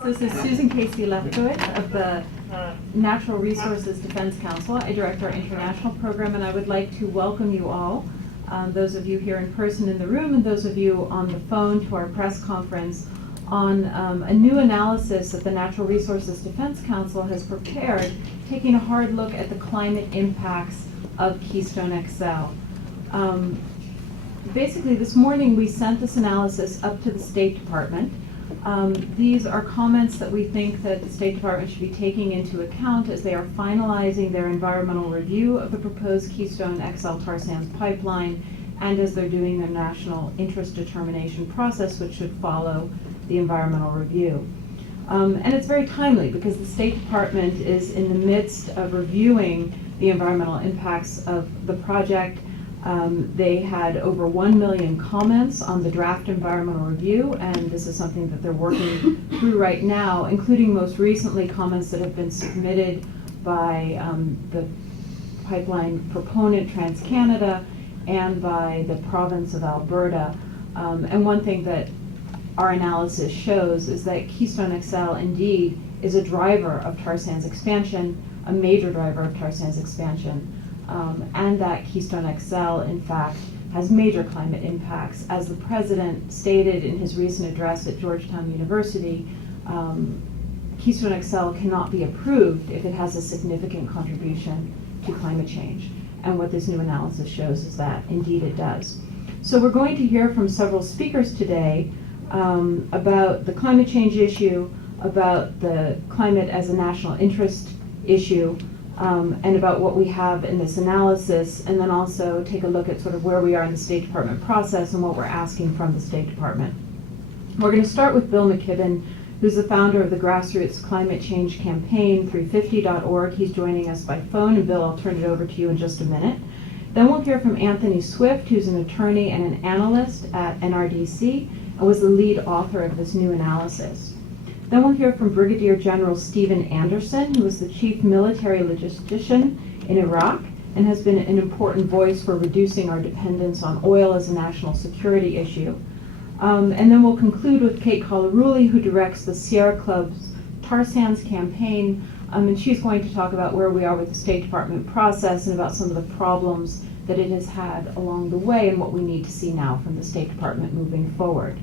This is Susan Casey-Lefkowitz of the Natural Resources Defense Council. I direct our international program, and I would like to welcome you all, those of you here in person in the room and those of you on the phone, to our press conference on a new analysis that the Natural Resources Defense Council has prepared, taking a hard look at the climate impacts of Keystone XL. Basically, this morning we sent this analysis up to the State Department. These are comments that we think that the State Department should be taking into account as they are finalizing their environmental review of the proposed Keystone XL tar sands pipeline, and as they're doing their national interest determination process, which should follow the environmental review. And it's very timely because the State Department is in the midst of reviewing the environmental impacts of the project. They had over 1 million comments on the draft environmental review, and this is something that they're working through right now, including most recently comments that have been submitted by the pipeline proponent TransCanada and by the province of Alberta. And one thing that our analysis shows is that Keystone XL indeed is a driver of tar sands expansion, a major driver of tar sands expansion. And that Keystone XL, in fact, has major climate impacts. As the President stated in his recent address at Georgetown University, Keystone XL cannot be approved if it has a significant contribution to climate change. And what this new analysis shows is that, indeed, it does. So we're going to hear from several speakers today about the climate change issue, about the climate as a national interest issue, and about what we have in this analysis, and then also take a look at sort of where we are in the State Department process and what we're asking from the State Department. We're going to start with Bill McKibben, who's the founder of the grassroots climate change campaign, 350.org. He's joining us by phone, and Bill, I'll turn it over to you in just a minute. Then we'll hear from Anthony Swift, who's an attorney and an analyst at NRDC, and was the lead author of this new analysis. Then we'll hear from Brigadier General Stephen Anderson, who was the chief military logistician in Iraq and has been an important voice for reducing our dependence on oil as a national security issue. And then we'll conclude with Kate Colarulli, who directs the Sierra Club's tar sands campaign, and she's going to talk about where we are with the State Department process and about some of the problems that it has had along the way and what we need to see now from the State Department moving forward.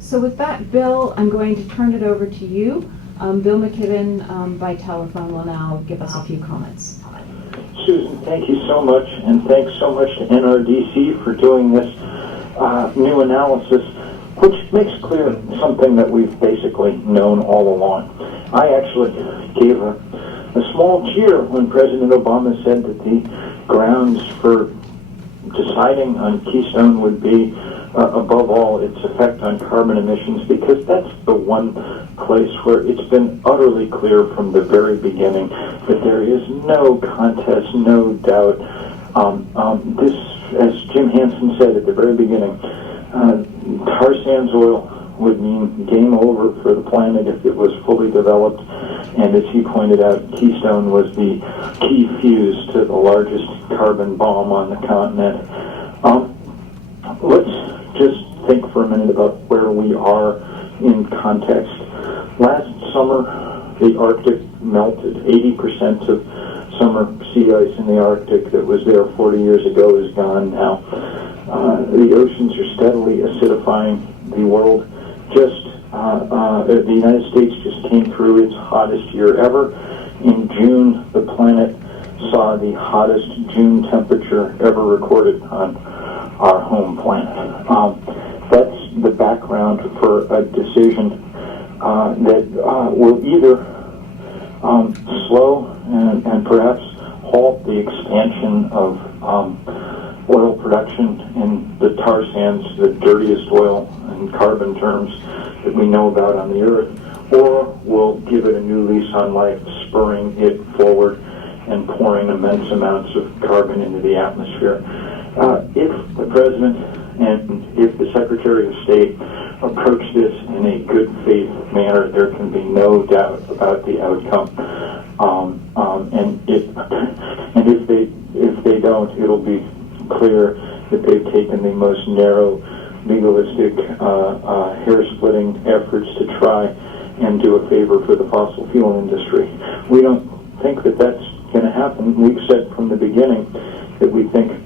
So with that, Bill, I'm going to turn it over to you. Bill McKibben by telephone will now give us a few comments. Susan, thank you so much, and thanks so much to NRDC for doing this new analysis, which makes clear something that we've basically known all along. I actually gave a small cheer when President Obama said that the grounds for deciding on Keystone would be above all its effect on carbon emissions, because that's the one place where it's been utterly clear from the very beginning that there is no contest, no doubt. This, as Jim Hansen said at the very beginning, tar sands oil would mean game over for the planet if it was fully developed, and as he pointed out, Keystone was the key fuse to the largest carbon bomb on the continent. Let's just think for a minute about where we are in context. Last summer, the Arctic melted. 80% of summer sea ice in the Arctic that was there 40 years ago is gone now. The oceans are steadily acidifying. The world the United States just came through its hottest year ever. In June, the planet saw the hottest June temperature ever recorded on our home planet. That's the background for a decision that will either slow and perhaps halt the expansion of oil production in the tar sands, the dirtiest oil in carbon terms that we know about on the earth, or will give it a new lease on life, spurring it forward and pouring immense amounts of carbon into the atmosphere. If the President and if the Secretary of State approach this in a good faith manner, there can be no doubt about the outcome. And if they don't, it'll be clear that they've taken the most narrow, legalistic, hair-splitting efforts to try and do a favor for the fossil fuel industry. We don't think that that's going to happen. We've said from the beginning that we think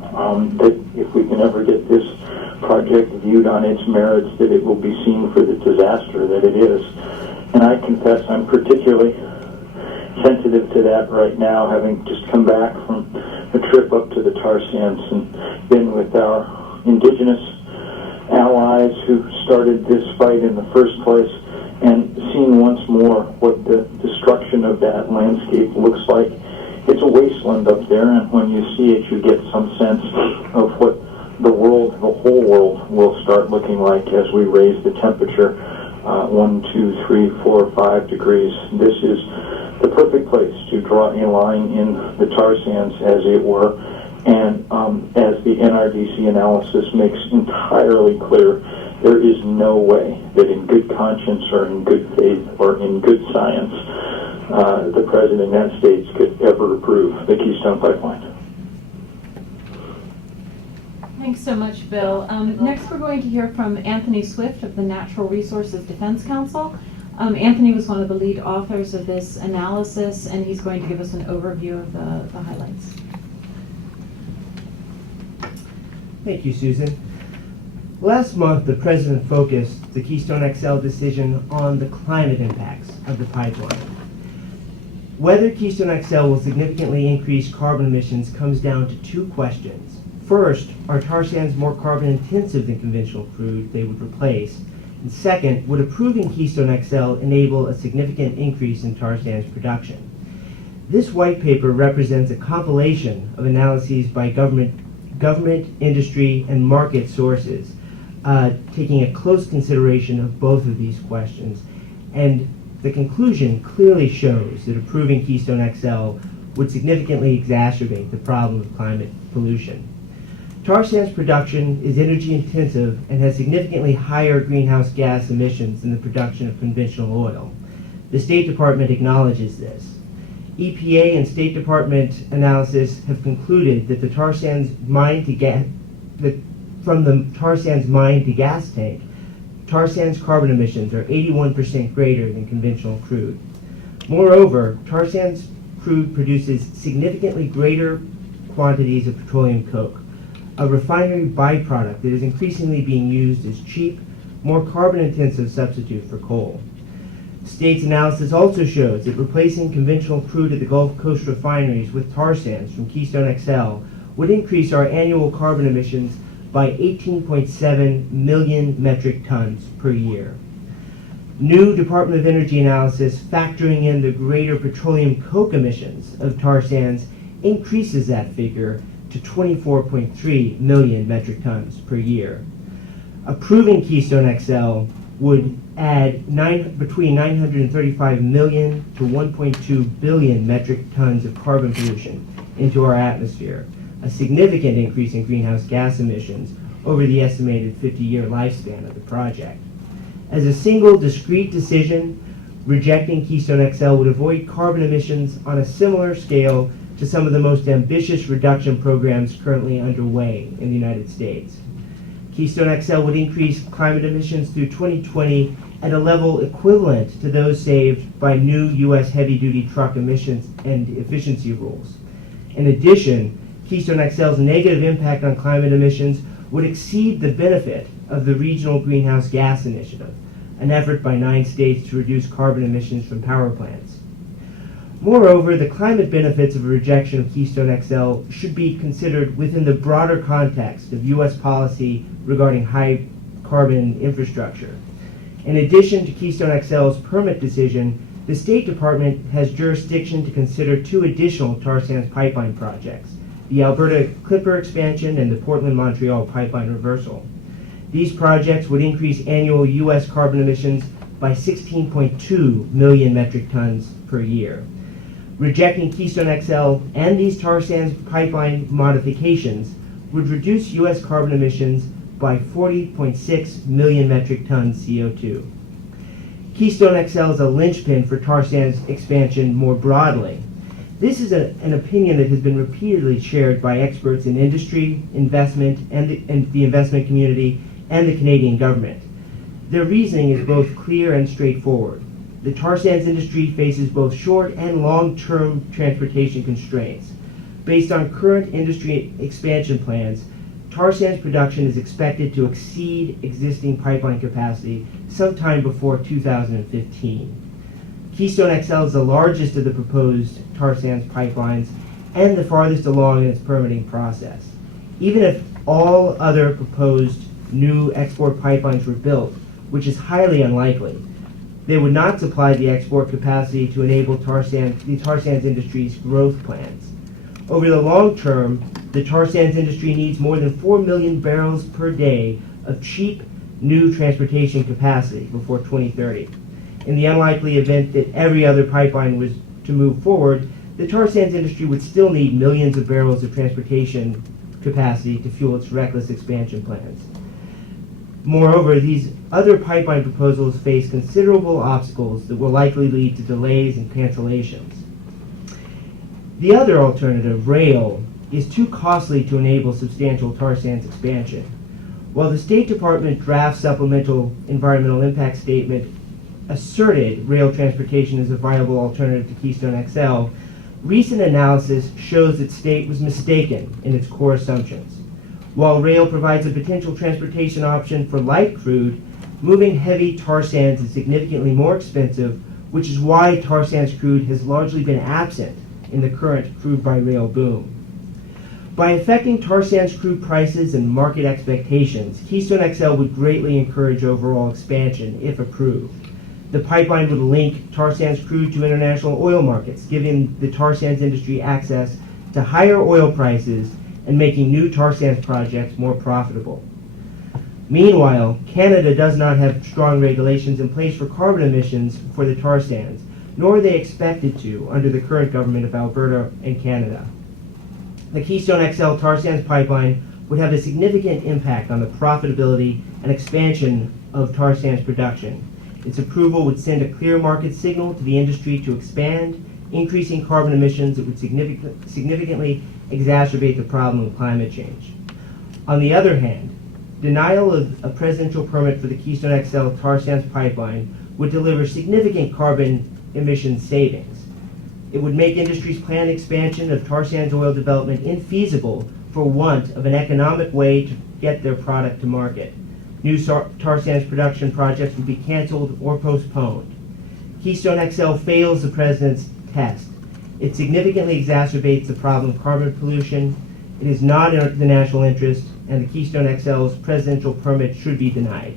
that if we can ever get this project viewed on its merits, that it will be seen for the disaster that it is. And I confess I'm particularly sensitive to that right now, having just come back from a trip up to the tar sands and been with our indigenous allies who started this fight in the first place, and seen once more what the destruction of that landscape looks like. It's a wasteland up there, and when you see it, you get some sense of what the world, the whole world, will start looking like as we raise the temperature 1, 2, 3, 4, 5 degrees. This is the perfect place to draw a line in the tar sands, as it were, and as the NRDC analysis makes entirely clear, there is no way that in good conscience or in good faith or in good science the President of the United States could ever approve the Keystone Pipeline. Thanks so much, Bill. Next, we're going to hear from Anthony Swift of the Natural Resources Defense Council. Anthony was one of the lead authors of this analysis, and he's going to give us an overview of the highlights. Thank you, Susan. Last month, the President focused the Keystone XL decision on the climate impacts of the pipeline. Whether Keystone XL will significantly increase carbon emissions comes down to two questions. First, are tar sands more carbon intensive than conventional crude they would replace? And second, would approving Keystone XL enable a significant increase in tar sands production? This white paper represents a compilation of analyses by government, industry, and market sources, taking a close consideration of both of these questions. And the conclusion clearly shows that approving Keystone XL would significantly exacerbate the problem of climate pollution. Tar sands production is energy intensive and has significantly higher greenhouse gas emissions than the production of conventional oil. The State Department acknowledges this. EPA and State Department analysis have concluded that the tar sands mine to from the tar sands mine to gas tank, tar sands carbon emissions are 81% greater than conventional crude. Moreover, tar sands crude produces significantly greater quantities of petroleum coke, a refinery byproduct that is increasingly being used as cheap, more carbon-intensive substitute for coal. State's analysis also shows that replacing conventional crude at the Gulf Coast refineries with tar sands from Keystone XL would increase our annual carbon emissions by 18.7 million metric tons per year. New Department of Energy analysis factoring in the greater petroleum coke emissions of tar sands increases that figure to 24.3 million metric tons per year. Approving Keystone XL would add between 935 million to 1.2 billion metric tons of carbon pollution into our atmosphere, a significant increase in greenhouse gas emissions over the estimated 50-year lifespan of the project. As a single discrete decision, rejecting Keystone XL would avoid carbon emissions on a similar scale to some of the most ambitious reduction programs currently underway in the United States. Keystone XL would increase climate emissions through 2020 at a level equivalent to those saved by new U.S. heavy-duty truck emissions and efficiency rules. In addition, Keystone XL's negative impact on climate emissions would exceed the benefit of the Regional Greenhouse Gas Initiative, an effort by 9 states to reduce carbon emissions from power plants. Moreover, the climate benefits of a rejection of Keystone XL should be considered within the broader context of U.S. policy regarding high carbon infrastructure. In addition to Keystone XL's permit decision, the State Department has jurisdiction to consider 2 additional tar sands pipeline projects, the Alberta Clipper expansion and the Portland-Montreal pipeline reversal. These projects would increase annual U.S. carbon emissions by 16.2 million metric tons per year. Rejecting Keystone XL and these tar sands pipeline modifications would reduce U.S. carbon emissions by 40.6 million metric tons CO2. Keystone XL is a linchpin for tar sands expansion more broadly. This is an opinion that has been repeatedly shared by experts in industry, investment, and the investment community, and the Canadian government. Their reasoning is both clear and straightforward. The tar sands industry faces both short and long-term transportation constraints. Based on current industry expansion plans, tar sands production is expected to exceed existing pipeline capacity sometime before 2015. Keystone XL is the largest of the proposed tar sands pipelines and the farthest along in its permitting process. Even if all other proposed new export pipelines were built, which is highly unlikely, they would not supply the export capacity to enable the tar sands industry's growth plans. Over the long term, the tar sands industry needs more than 4 million barrels per day of cheap new transportation capacity before 2030. In the unlikely event that every other pipeline was to move forward, the tar sands industry would still need millions of barrels of transportation capacity to fuel its reckless expansion plans. Moreover, these other pipeline proposals face considerable obstacles that will likely lead to delays and cancellations. The other alternative, rail, is too costly to enable substantial tar sands expansion. While the State Department draft supplemental environmental impact statement asserted rail transportation is a viable alternative to Keystone XL, recent analysis shows that state was mistaken in its core assumptions. While rail provides a potential transportation option for light crude, moving heavy tar sands is significantly more expensive, which is why tar sands crude has largely been absent in the current crude by rail boom. By affecting tar sands crude prices and market expectations, Keystone XL would greatly encourage overall expansion if approved. The pipeline would link tar sands crude to international oil markets, giving the tar sands industry access to higher oil prices and making new tar sands projects more profitable. Meanwhile, Canada does not have strong regulations in place for carbon emissions for the tar sands, nor are they expected to under the current government of Alberta and Canada. The Keystone XL tar sands pipeline would have a significant impact on the profitability and expansion of tar sands production. Its approval would send a clear market signal to the industry to expand, increasing carbon emissions that would significantly exacerbate the problem of climate change. On the other hand, denial of a presidential permit for the Keystone XL tar sands pipeline would deliver significant carbon emission savings. It would make industry's planned expansion of tar sands oil development infeasible for want of an economic way to get their product to market. New tar sands production projects would be canceled or postponed. Keystone XL fails the president's test. It significantly exacerbates the problem of carbon pollution. It is not in the national interest, and the Keystone XL's presidential permit should be denied.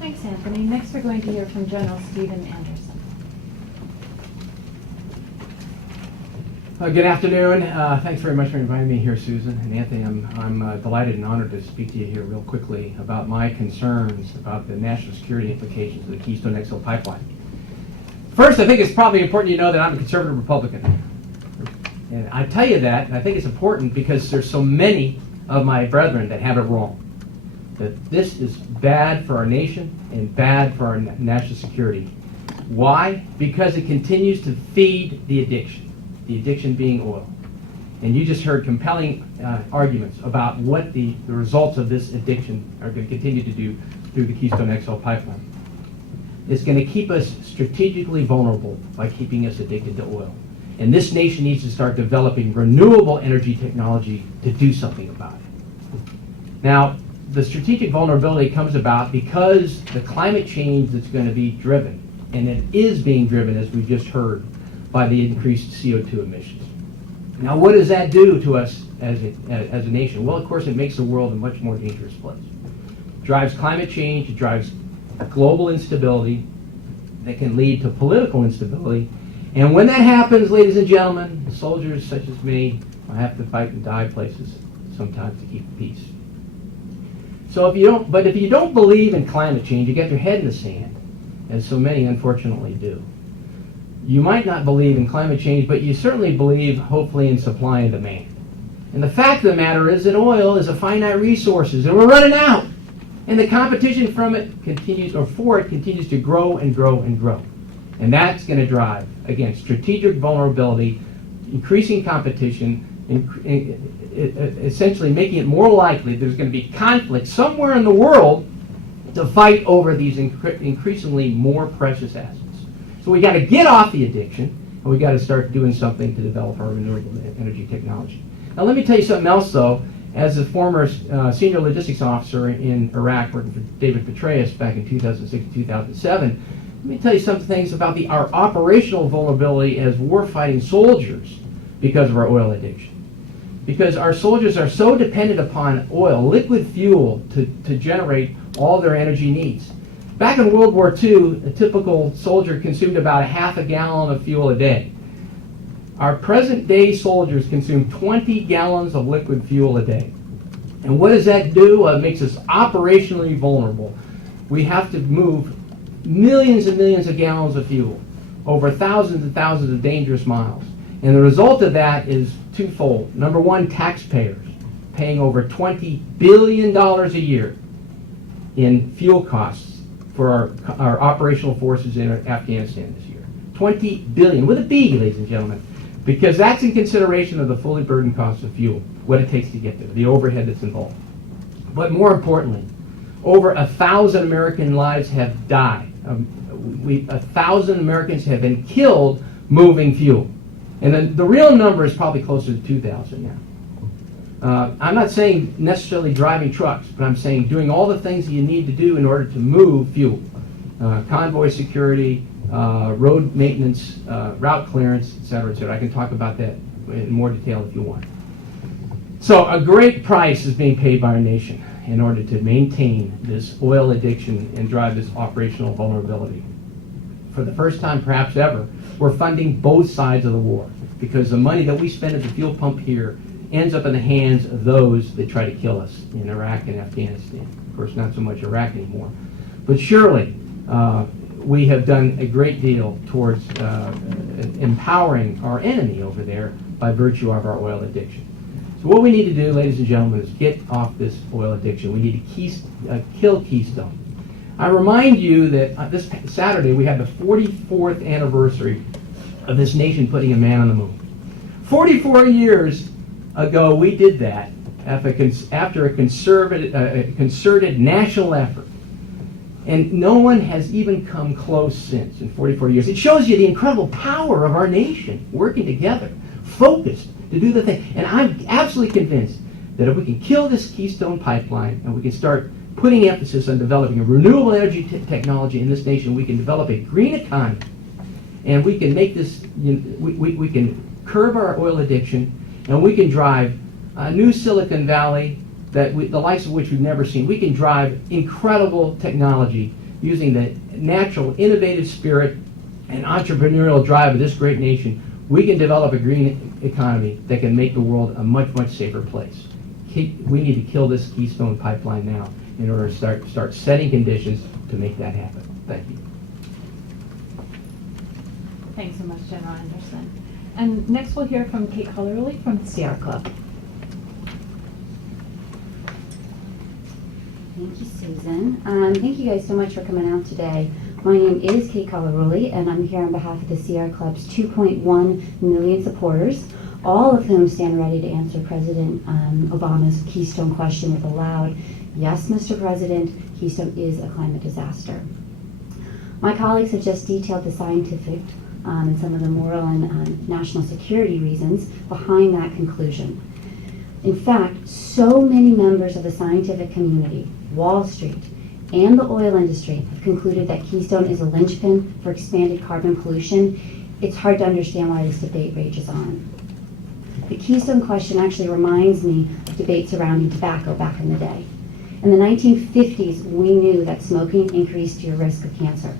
Thanks, Anthony. Next, we're going to hear from General Stephen Anderson. Good afternoon. Thanks very much for inviting me here, Susan and Anthony. I'm delighted and honored to speak to you here real quickly about my concerns about the national security implications of the Keystone XL pipeline. First, I think it's probably important you know that I'm a conservative Republican. And I tell you that, and I think it's important because there's so many of my brethren that have it wrong. That this is bad for our nation and bad for our national security. Why? Because it continues to feed the addiction being oil. And you just heard compelling arguments about what the results of this addiction are going to continue to do through the Keystone XL pipeline. It's going to keep us strategically vulnerable by keeping us addicted to oil. And this nation needs to start developing renewable energy technology to do something about it. Now, the strategic vulnerability comes about because the climate change that's going to be driven, and it is being driven, as we've just heard, by the increased CO2 emissions. Now, what does that do to us as a nation? Well, of course, it makes the world a much more dangerous place. It drives climate change, it drives global instability that can lead to political instability. And when that happens, ladies and gentlemen, soldiers such as me will have to fight and die places sometimes to keep peace. So if you don't believe in climate change, you get your head in the sand, as so many unfortunately do. You might not believe in climate change, but you certainly believe, hopefully, in supply and demand. And the fact of the matter is that oil is a finite resource, and we're running out. And the competition for it continues to grow and grow and grow. And that's going to drive, again, strategic vulnerability, increasing competition, essentially making it more likely there's going to be conflict somewhere in the world to fight over these increasingly more precious assets. So we got to get off the addiction, and we got to start doing something to develop our renewable energy technology. Now let me tell you something else, though. As a former senior logistics officer in Iraq, working for David Petraeus back in 2006 to 2007, let me tell you some things about our operational vulnerability as war-fighting soldiers because of our oil addiction. Because our soldiers are so dependent upon oil, liquid fuel, to generate all their energy needs. Back in World War II, a typical soldier consumed about 1/2 gallon of fuel a day. Our present-day soldiers consume 20 gallons of liquid fuel a day. And what does that do? Well, it makes us operationally vulnerable. We have to move millions and millions of gallons of fuel over thousands and thousands of dangerous miles. And the result of that is twofold. Number one, taxpayers paying over $20 billion a year in fuel costs for our operational forces in Afghanistan this year. 20 billion, with a B, ladies and gentlemen, because that's in consideration of the fully burdened cost of fuel, what it takes to get there, the overhead that's involved. But more importantly, over 1,000 American lives have died. 1,000 Americans have been killed moving fuel. And then the real number is probably closer to 2,000 now. I'm not saying necessarily driving trucks, but I'm saying doing all the things that you need to do in order to move fuel. Convoy security, road maintenance, route clearance, et cetera, et cetera. I can talk about that in more detail if you want. So a great price is being paid by our nation in order to maintain this oil addiction and drive this operational vulnerability. For the first time perhaps ever, we're funding both sides of the war because the money that we spend at the fuel pump here ends up in the hands of those that try to kill us in Iraq and Afghanistan. Of course, not so much Iraq anymore. But surely, we have done a great deal towards empowering our enemy over there by virtue of our oil addiction. So what we need to do, ladies and gentlemen, is get off this oil addiction. We need to kill Keystone. I remind you that this Saturday we had the 44th anniversary of this nation putting a man on the moon. 44 years ago we did that after a concerted national effort. And no one has even come close since in 44 years. It shows you the incredible power of our nation working together, focused to do the thing. And I'm absolutely convinced that if we can kill this Keystone pipeline and we can start putting emphasis on developing a renewable energy technology in this nation, we can develop a green economy, and we can make this, we can curb our oil addiction, and we can drive a new Silicon Valley that the likes of which we've never seen. We can drive incredible technology using the natural, innovative spirit and entrepreneurial drive of this great nation. We can develop a green economy that can make the world a much, much safer place. We need to kill this Keystone pipeline now in order to start setting conditions to make that happen. Thank you. Thanks so much, General Anderson. And next we'll hear from Kate Colarulli from the Sierra Club. Thank you, Susan. Thank you guys so much for coming out today. My name is Kate Colarulli, and I'm here on behalf of the Sierra Club's 2.1 million supporters, all of whom stand ready to answer President Obama's Keystone question with a loud, yes, Mr. President, Keystone is a climate disaster. My colleagues have just detailed the scientific and some of the moral and national security reasons behind that conclusion. In fact, so many members of the scientific community, Wall Street, and the oil industry have concluded that Keystone is a linchpin for expanded carbon pollution. It's hard to understand why this debate rages on. The Keystone question actually reminds me of debates surrounding tobacco back in the day. In the 1950s, we knew that smoking increased your risk of cancer.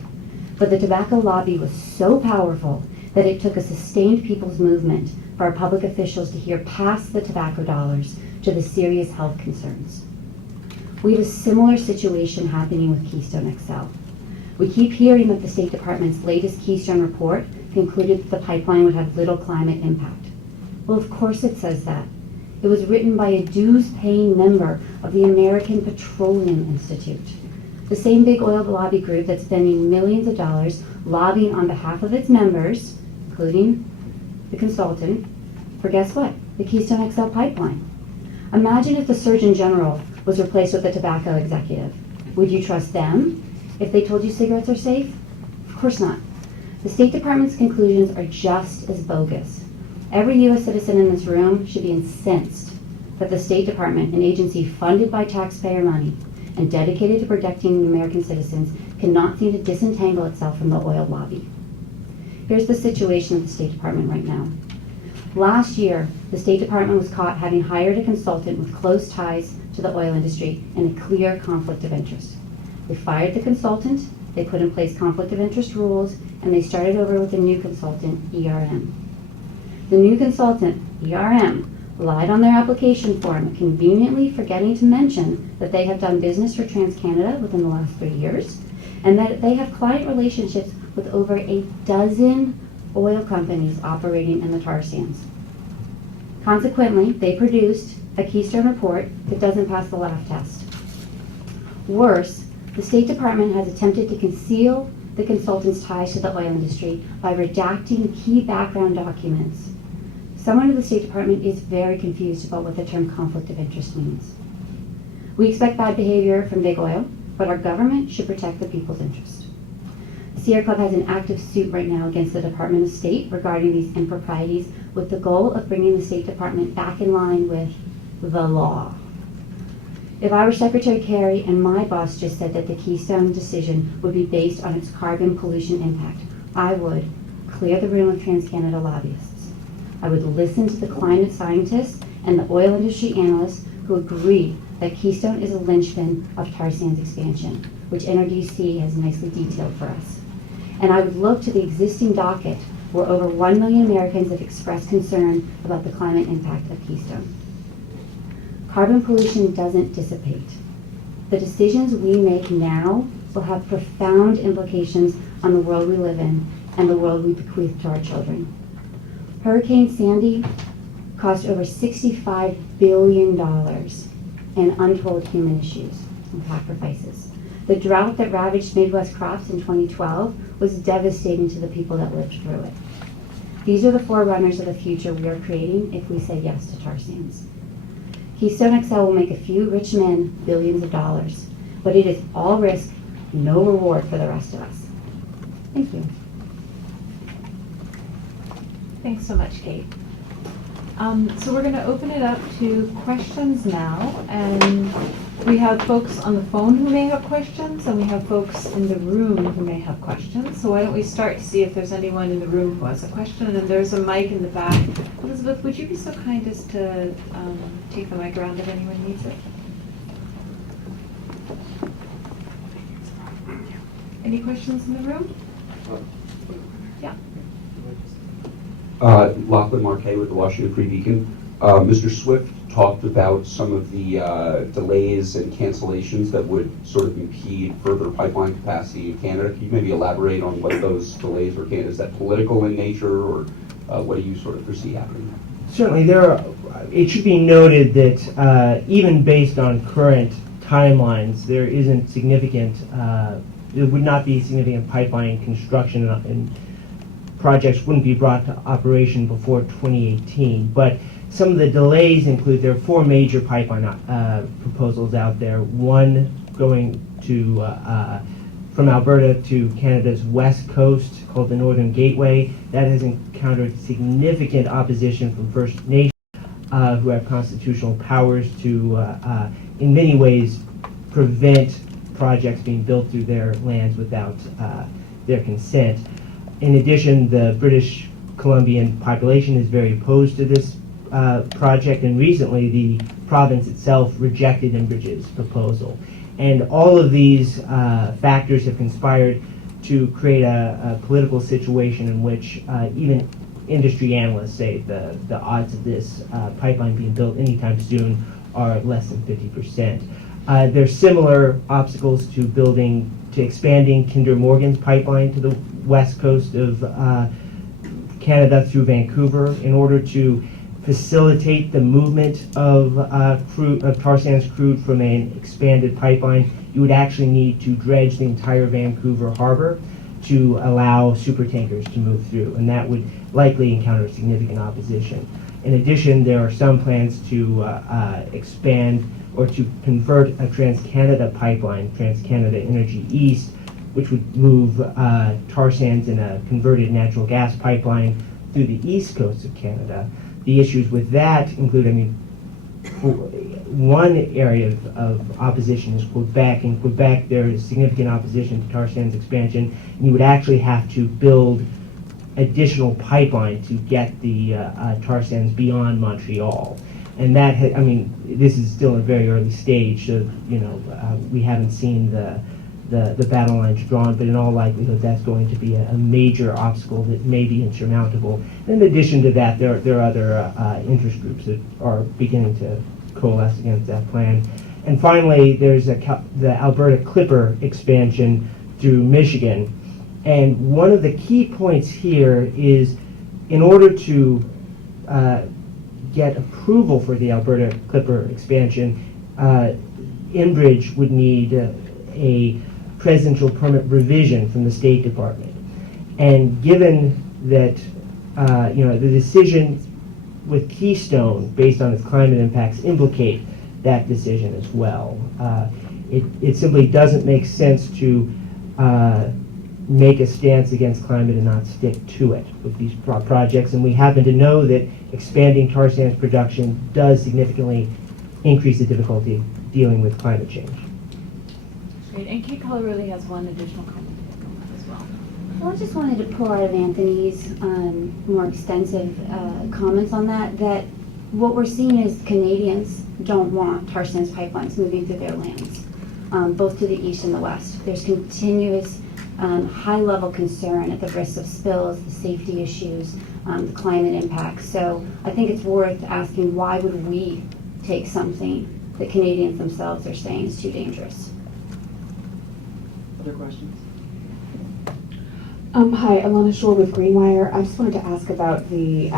But the tobacco lobby was so powerful that it took a sustained people's movement for our public officials to hear past the tobacco dollars to the serious health concerns. We have a similar situation happening with Keystone XL. We keep hearing that the State Department's latest Keystone report concluded that the pipeline would have little climate impact. Well, of course it says that. It was written by a dues-paying member of the American Petroleum Institute, the same big oil lobby group that's spending millions of dollars lobbying on behalf of its members, including the consultant, for guess what? The Keystone XL pipeline. Imagine if the Surgeon General was replaced with a tobacco executive. Would you trust them if they told you cigarettes are safe? Of course not. The State Department's conclusions are just as bogus. Every U.S. citizen in this room should be incensed that the State Department, an agency funded by taxpayer money and dedicated to protecting American citizens, cannot seem to disentangle itself from the oil lobby. Here's the situation of the State Department right now. Last year, the State Department was caught having hired a consultant with close ties to the oil industry and a clear conflict of interest. They fired the consultant, they put in place conflict of interest rules, and they started over with a new consultant, ERM. The new consultant, ERM, lied on their application form, conveniently forgetting to mention that they have done business for TransCanada within the last 3 years, and that they have client relationships with over a dozen oil companies operating in the tar sands. Consequently, they produced a Keystone report that doesn't pass the laugh test. Worse, the State Department has attempted to conceal the consultant's ties to the oil industry by redacting key background documents. Someone in the State Department is very confused about what the term conflict of interest means. We expect bad behavior from big oil, but our government should protect the people's interest. The Sierra Club has an active suit right now against the Department of State regarding these improprieties, with the goal of bringing the State Department back in line with the law. If I were Secretary Kerry and my boss just said that the Keystone decision would be based on its carbon pollution impact, I would clear the room of TransCanada lobbyists. I would listen to the climate scientists and the oil industry analysts who agree that Keystone is a linchpin of tar sands expansion, which NRDC has nicely detailed for us. And I would look to the existing docket where over 1 million Americans have expressed concern about the climate impact of Keystone. Carbon pollution doesn't dissipate. The decisions we make now will have profound implications on the world we live in and the world we bequeath to our children. Hurricane Sandy cost over $65 billion in untold human issues and sacrifices. The drought that ravaged Midwest crops in 2012 was devastating to the people that lived through it. These are the forerunners of the future we are creating if we say yes to tar sands. Keystone XL will make a few rich men billions of dollars, but it is all risk, no reward for the rest of us. Thank you. Thanks so much, Kate. So we're going to open it up to questions now, and we have folks on the phone who may have questions, and we have folks in the room who may have questions. So why don't we start to see if there's anyone in the room who has a question, and there's a mic in the back. Elizabeth, would you be so kind as to take the mic around if anyone needs it? Any questions in the room? Yeah. Lachlan Marquet with the Washington Free Beacon. Mr. Swift talked about some of the delays and cancellations that would sort of impede further pipeline capacity in Canada. Can you maybe elaborate on what those delays were? Is that political in nature, or what do you sort of foresee happening? Certainly, it should be noted that even based on current timelines, there isn't significant, there would not be significant pipeline construction and projects wouldn't be brought to operation before 2018. But some of the delays include, there are 4 major pipeline proposals out there. One going to from Alberta to Canada's west coast, called the Northern Gateway. That has encountered significant opposition from First Nations, who have constitutional powers to, in many ways, prevent projects being built through their lands without their consent. In addition, the British Columbian population is very opposed to this project, and recently the province itself rejected Enbridge's proposal. And all of these factors have conspired to create a political situation in which even industry analysts say the odds of this pipeline being built anytime soon are less than 50%. There's similar obstacles to expanding Kinder Morgan's pipeline to the west coast of Canada through Vancouver. In order to facilitate the movement of tar sands crude from an expanded pipeline, you would actually need to dredge the entire Vancouver harbor to allow super tankers to move through, and that would likely encounter significant opposition. In addition, there are some plans to expand or to convert a Trans-Canada pipeline, Trans-Canada Energy East, which would move tar sands in a converted natural gas pipeline through the east coast of Canada. The issues with that include, one area of opposition is Quebec. In Quebec, there is significant opposition to tar sands expansion, and you would actually have to build additional pipeline to get the tar sands beyond Montreal. And that, this is still a very early stage, so we haven't seen the battle lines drawn, but in all likelihood, that's going to be a major obstacle that may be insurmountable. In addition to that, there are other interest groups that are beginning to coalesce against that plan. And finally, there's the Alberta Clipper expansion through Michigan. And one of the key points here is, in order to get approval for the Alberta Clipper expansion, Enbridge would need a presidential permit revision from the State Department. And given that the decision with Keystone, based on its climate impacts, implicate that decision as well, it simply doesn't make sense to make a stance against climate and not stick to it with these projects. And we happen to know that expanding tar sands production does significantly increase the difficulty dealing with climate change. Great, and Kate Colarulli has one additional comment on that as well. Well, I just wanted to pull out of Anthony's more extensive comments on that what we're seeing is Canadians don't want tar sands pipelines moving through their lands, both to the east and the west. There's continuous high-level concern at the risk of spills, the safety issues, the climate impacts. So I think it's worth asking, why would we take something that Canadians themselves are saying is too dangerous? Other questions? Hi, Alana Shore with Greenwire. I just wanted to ask about the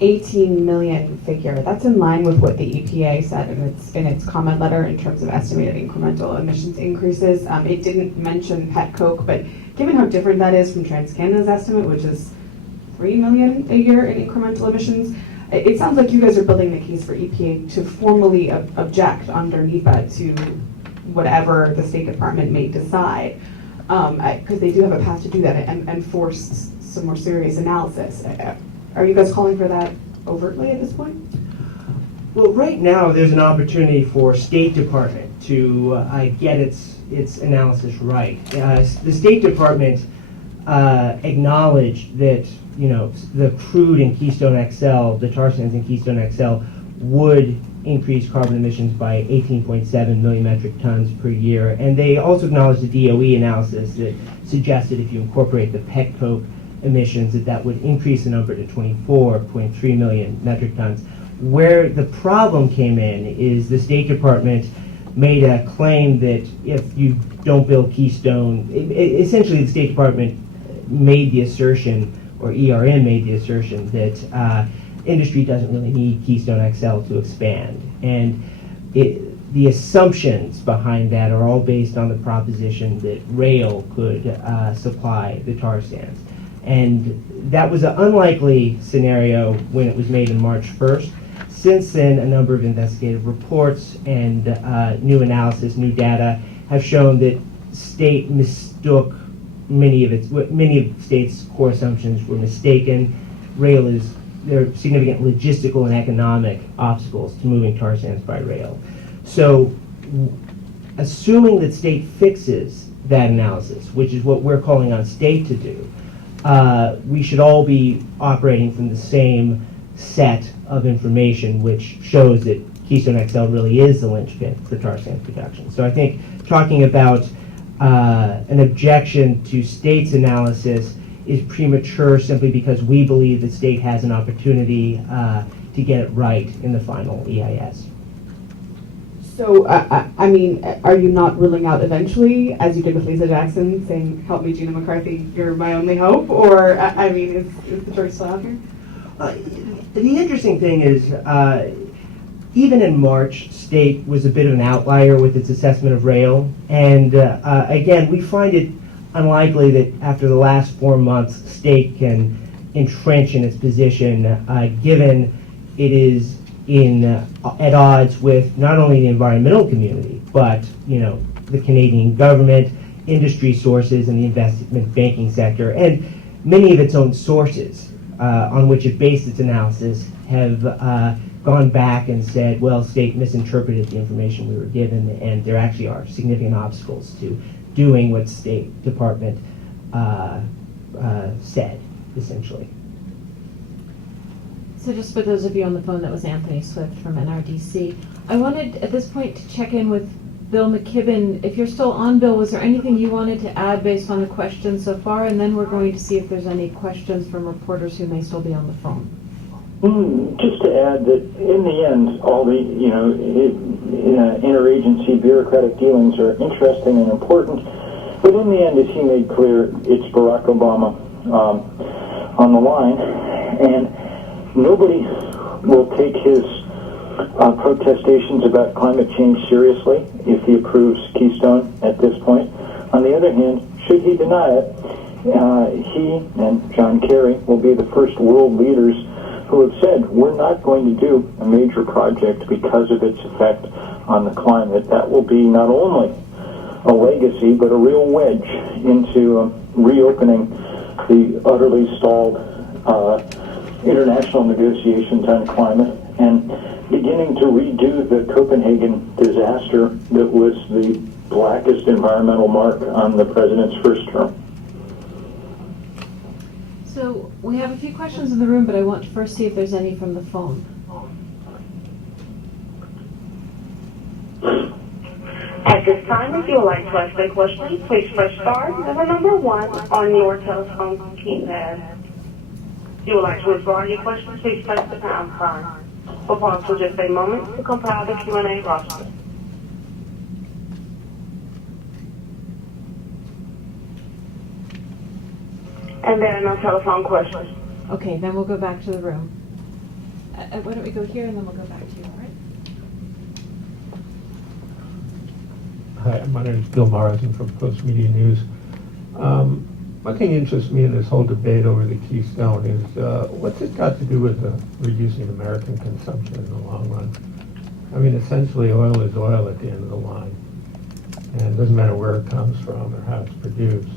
18 million figure. That's in line with what the EPA said in its comment letter in terms of estimated incremental emissions increases. It didn't mention pet coke, but given how different that is from TransCanada's estimate, which is 3 million a year in incremental emissions, it sounds like you guys are building the case for EPA to formally object under NEPA to whatever the State Department may decide, because they do have a path to do that and force some more serious analysis. Are you guys calling for that overtly at this point? Well, right now there's an opportunity for State Department to get its analysis right. The State Department acknowledged that the crude in Keystone XL, the tar sands in Keystone XL, would increase carbon emissions by 18.7 million metric tons per year. And they also acknowledged the DOE analysis that suggested if you incorporate the pet coke emissions, that would increase the number to 24.3 million metric tons. Where the problem came in is the State Department made a claim that if you don't build Keystone, essentially the State Department made the assertion, or ERM made the assertion, that industry doesn't really need Keystone XL to expand. And the assumptions behind that are all based on the proposition that rail could supply the tar sands. And that was an unlikely scenario when it was made on March 1st. Since then, a number of investigative reports and new analysis, new data have shown that state mistook many of the state's core assumptions were mistaken. There are significant logistical and economic obstacles to moving tar sands by rail. So, assuming that state fixes that analysis, which is what we're calling on state to do, we should all be operating from the same set of information, which shows that Keystone XL really is the linchpin for tar sands production. So I think talking about an objection to state's analysis is premature, simply because we believe the state has an opportunity to get it right in the final EIS. So, are you not ruling out eventually, as you did with Lisa Jackson, saying, help me, Gina McCarthy, you're my only hope? Or, is the choice still out here? The interesting thing is, even in March, state was a bit of an outlier with its assessment of rail. And again, we find it unlikely that after the last 4 months, state can entrenched in its position, given it is at odds with not only the environmental community, but the Canadian government, industry sources, and the investment banking sector, and many of its own sources on which it based its analysis have gone back and said, well, state misinterpreted the information we were given, and there actually are significant obstacles to doing what State Department said, essentially. So just for those of you on the phone, that was Anthony Swift from NRDC. I wanted at this point to check in with Bill McKibben. If you're still on, Bill, was there anything you wanted to add based on the questions so far? And then we're going to see if there's any questions from reporters who may still be on the phone. Just to add that in the end, all the interagency bureaucratic dealings are interesting and important, but in the end, as he made clear, it's Barack Obama on the line, and nobody will take his protestations about climate change seriously if he approves Keystone at this point. On the other hand, should he deny it, he and John Kerry will be the first world leaders who have said, we're not going to do a major project because of its effect on the climate. That will be not only a legacy, but a real wedge into reopening the utterly stalled international negotiations on climate and beginning to redo the Copenhagen disaster that was the blackest environmental mark on the president's first term. So we have a few questions in the room, but I want to first see if there's any from the phone. At this time, if you would like to ask a question, please press star, then the number 1 on your telephone keypad. If you would like to withdraw your question, please press the pound sign. We'll pause for just a moment to compile the Q&A roster. And there are no telephone questions. Okay, then we'll go back to the room. Why don't we go here and then we'll go back to you, all right? Hi, my name is Bill Morrison from Post Media News. One thing interests me in this whole debate over the Keystone is what's it got to do with reducing American consumption in the long run? I mean, essentially, oil is oil at the end of the line, and it doesn't matter where it comes from or how it's produced.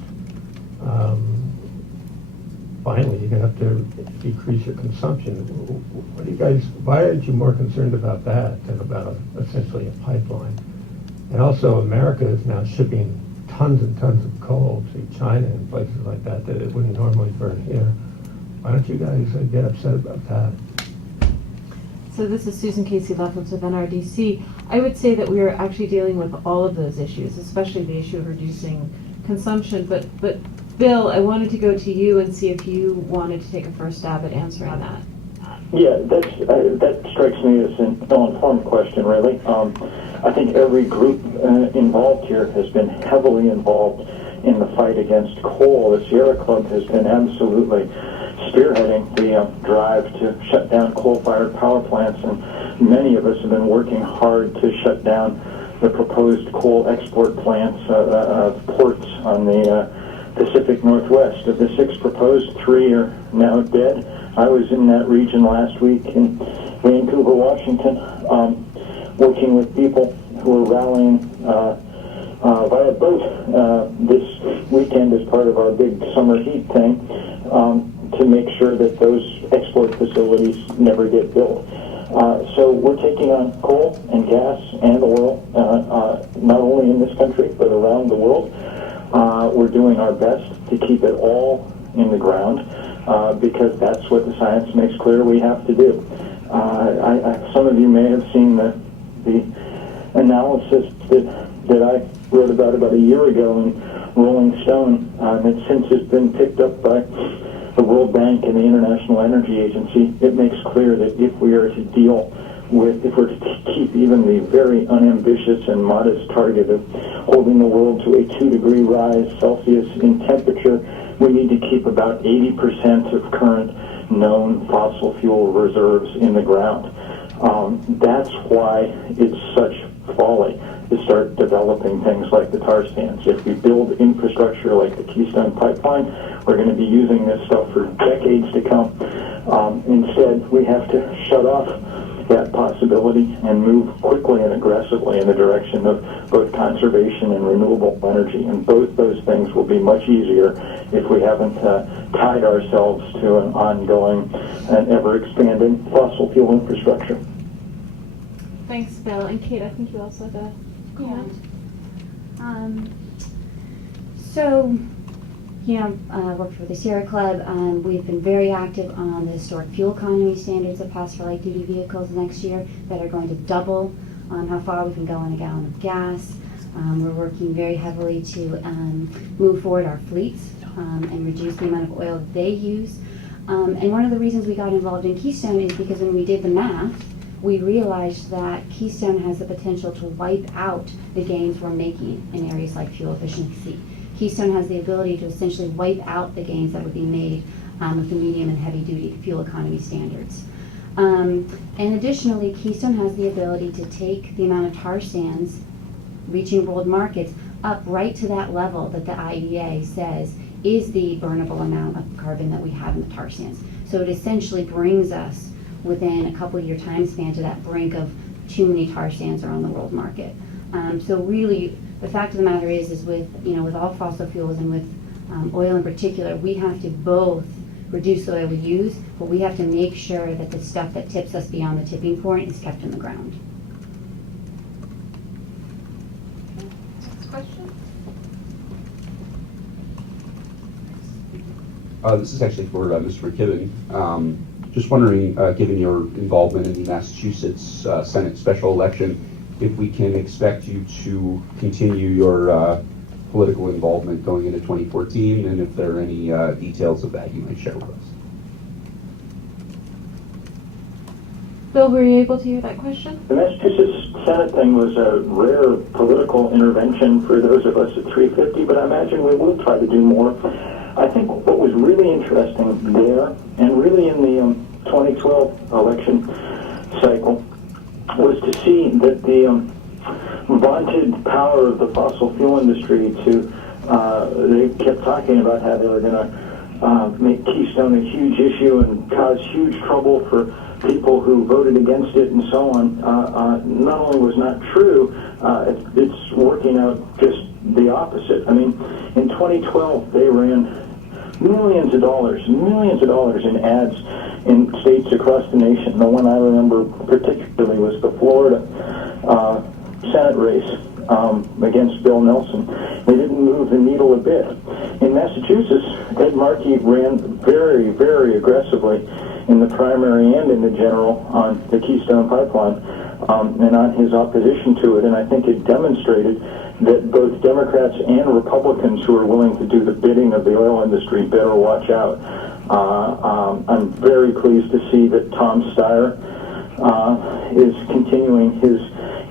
Finally, you're going to have to decrease your consumption. What do you guys? Why aren't you more concerned about that than about essentially a pipeline? And also, America is now shipping tons and tons of coal to China and places like that that it wouldn't normally burn here. Why don't you guys get upset about that? So this is Susan Casey-Lefkowitz of NRDC. I would say that we are actually dealing with all of those issues, especially the issue of reducing consumption. But Bill, I wanted to go to you and see if you wanted to take a first stab at answering that. Yeah, that strikes me as an ill-informed question, really. I think every group involved here has been heavily involved in the fight against coal. The Sierra Club has been absolutely spearheading the drive to shut down coal-fired power plants, and many of us have been working hard to shut down the proposed coal export plants of ports on the Pacific Northwest. Of the 6 proposed, 3 are now dead. I was in that region last week in Vancouver, Washington, working with people who are rallying via boat this weekend as part of our big summer heat thing to make sure that those export facilities never get built. So we're taking on coal and gas and oil, not only in this country, but around the world. We're doing our best to keep it all in the ground because that's what the science makes clear we have to do. Some of you may have seen the analysis that I wrote about a year ago in Rolling Stone that since has been picked up by the World Bank and the International Energy Agency. It makes clear that if we are to deal with, if we're to keep even the very unambitious and modest target of holding the world to a 2-degree rise Celsius in temperature, we need to keep about 80% of current known fossil fuel reserves in the ground. That's why it's such folly to start developing things like the tar sands. If we build infrastructure like the Keystone Pipeline, we're going to be using this stuff for decades to come. Instead, we have to shut off that possibility and move quickly and aggressively in the direction of both conservation and renewable energy. And both those things will be much easier if we haven't tied ourselves to an ongoing and ever-expanding fossil fuel infrastructure. Thanks, Bill. And Kate, I think you also had a comment. So, I work for the Sierra Club. We've been very active on the historic fuel economy standards that pass for light-duty vehicles next year that are going to double how far we can go on a gallon of gas. We're working very heavily to move forward our fleets and reduce the amount of oil that they use. And one of the reasons we got involved in Keystone is because when we did the math, we realized that Keystone has the potential to wipe out the gains we're making in areas like fuel efficiency. Keystone has the ability to essentially wipe out the gains that would be made with the medium and heavy duty fuel economy standards. And additionally, Keystone has the ability to take the amount of tar sands reaching world markets up right to that level that the IEA says is the burnable amount of carbon that we have in the tar sands. So it essentially brings us within a couple-year time span to that brink of too many tar sands are on the world market. So really, the fact of the matter is with all fossil fuels and with oil in particular, we have to both reduce the oil we use, but we have to make sure that the stuff that tips us beyond the tipping point is kept in the ground. Next question? This is actually for Mr. McKibben. Just wondering, given your involvement in the Massachusetts Senate special election, if we can expect you to continue your political involvement going into 2014, and if there are any details of that you might share with us. Bill, were you able to hear that question? The Massachusetts Senate thing was a rare political intervention for those of us at 350, but I imagine we will try to do more. I think what was really interesting there, and really in the 2012 election cycle, was to see that the vaunted power of the fossil fuel industry they kept talking about how they were going to make Keystone a huge issue and cause huge trouble for people who voted against it and so on. Not only was not true, it's working out just the opposite. I mean, in 2012, they ran millions of dollars in ads in states across the nation. The one I remember particularly was the Florida Senate race against Bill Nelson. They didn't move the needle a bit. In Massachusetts, Ed Markey ran very, very aggressively in the primary and in the general on the Keystone Pipeline and on his opposition to it, and I think it demonstrated that both Democrats and Republicans who are willing to do the bidding of the oil industry better watch out. I'm very pleased to see that Tom Steyer is continuing his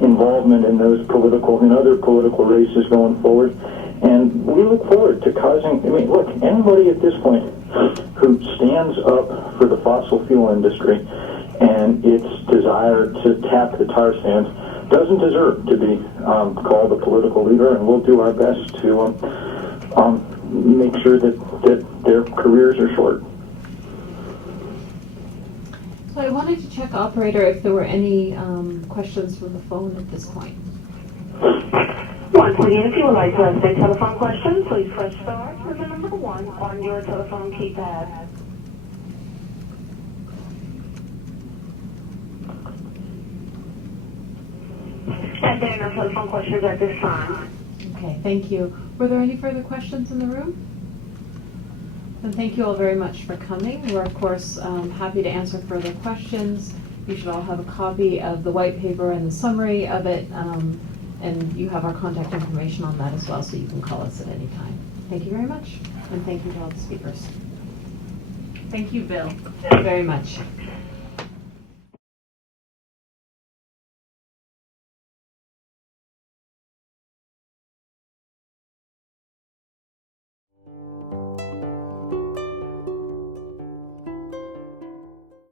involvement in those other political races going forward. And we look forward to look, anybody at this point who stands up for the fossil fuel industry and its desire to tap the tar sands doesn't deserve to be called a political leader, and we'll do our best to make sure that their careers are short. So I wanted to check, operator, if there were any questions from the phone at this point. Once again, if you would like to ask a telephone question, please press star and the number 1 on your telephone keypad. And there are no telephone questions at this time. Okay, thank you. Were there any further questions in the room? Then thank you all very much for coming. We're, of course, happy to answer further questions. You should all have a copy of the white paper and the summary of it, and you have our contact information on that as well, so you can call us at any time. Thank you very much, and thank you to all the speakers. Thank you, Bill, very much.